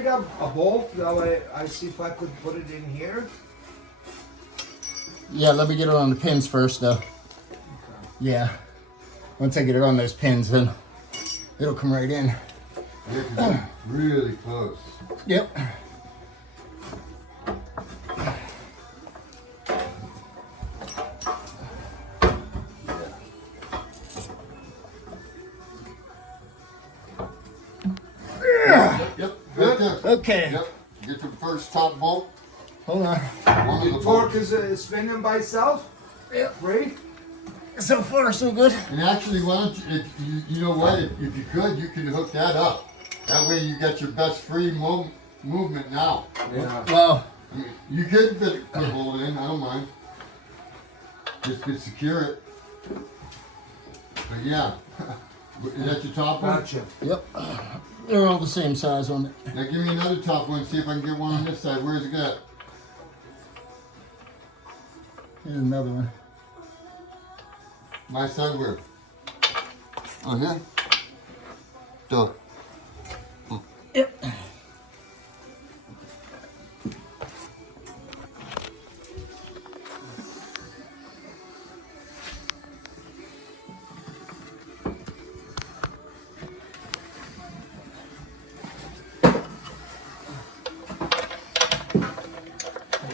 I got a bolt? That way I see if I could put it in here. Yeah, let me get it on the pins first, though. Yeah. Once I get it on those pins, then it'll come right in. You have to be really close. Yep. Yep, right there. Okay. Yep. Get the first top bolt. Hold on. One of The the torque bolts. is spinning by itself? Yep. Right? So far, so good. And actually, why don't you, you know what, if you could, you can hook that up. That way you get your best free movement now. Yeah. Well, I mean, you could put a bolt in, I don't mind. Just to secure it. But yeah, is that your top one? Gotcha. yep. They're all the same size on it. Now give me another top one, see if I can get one on this side. Where's it got? Here's another one. My side where? Oh, here? Duh. Yep.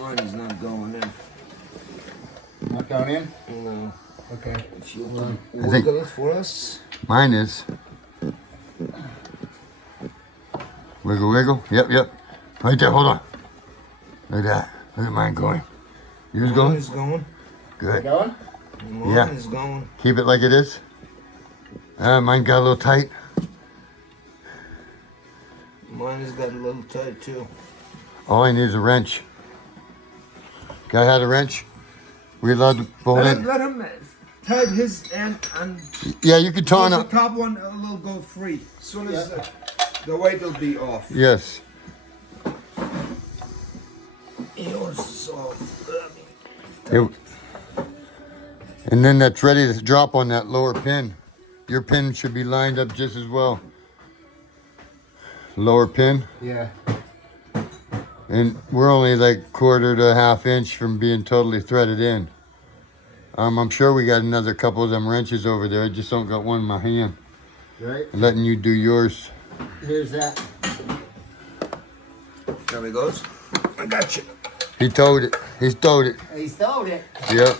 Mine is not going in. Not going in? No. Okay. If you I think- wiggle it for us. Mine is. Wiggle, wiggle. Yep, yep. Right there, hold on. Look at that. Look at mine going. Yours Mine going? is going. Good. Going? Mine Yeah. is going. Keep it like it is. Mine got a little tight. Mine has got a little tight too. All I need is a wrench. Guy had a wrench? We allowed to bolt Let in? him tight his end and Yeah, you can turn the it. top one will go free. As soon as the weight will be off. Yes. Yours is off. It- and then that's ready to drop on that lower pin. Your pin should be lined up just as well. Lower pin. Yeah. And we're only like quarter to a half inch from being totally threaded in. I'm sure we got another couple of them wrenches over there. I just don't got one in my hand. Right. I'm letting you do yours. Here's that. There he goes. I got you. He towed it. He stowed it. He stole it. Yep.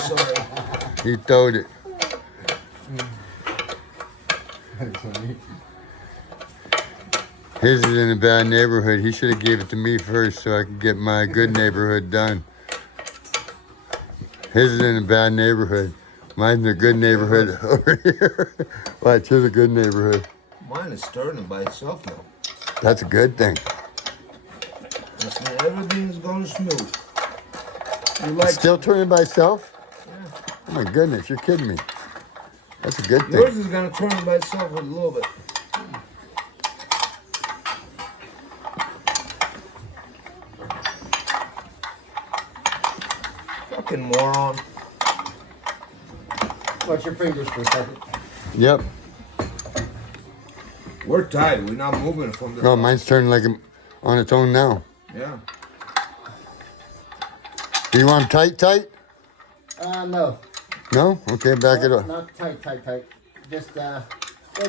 Sorry. He towed it. His is in a bad neighborhood. He should have gave it to me first so I could get my good neighborhood done. His is in a bad neighborhood. Mine's in a good neighborhood over here. Watch, here's a good neighborhood. Mine is turning by itself now. That's a good thing. Listen, everything is going smooth. You like Still turning by itself? Yeah. Oh my goodness, you're kidding me. That's a good thing. Yours is gonna turn by itself a little bit. Fucking moron. Watch your fingers for a second. Yep. We're tight. We're not moving from the. Oh, mine's turning like on its own now. Yeah. Do you want tight, tight? No. No? Okay, back it up. Not tight, tight, tight. Just, well,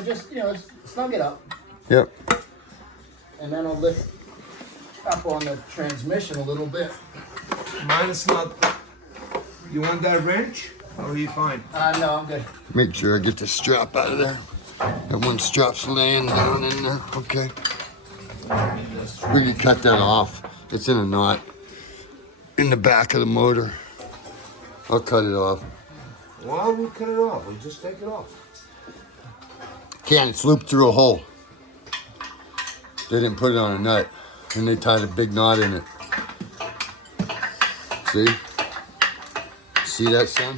just, snug it up. Yep. And then I'll lift up on the transmission a little bit. Mine is not. You want that wrench? Or are you fine? No, I'm good. Make sure I get the strap out of there. That one strap's laying down in there. Okay. We can cut that off. It's in a knot in the back of the motor. I'll cut it off. Well, we cut it off. We just take it off. Can't, it's looped through a hole. They didn't put it on a nut. And they tied a big knot in it. See? See that, son?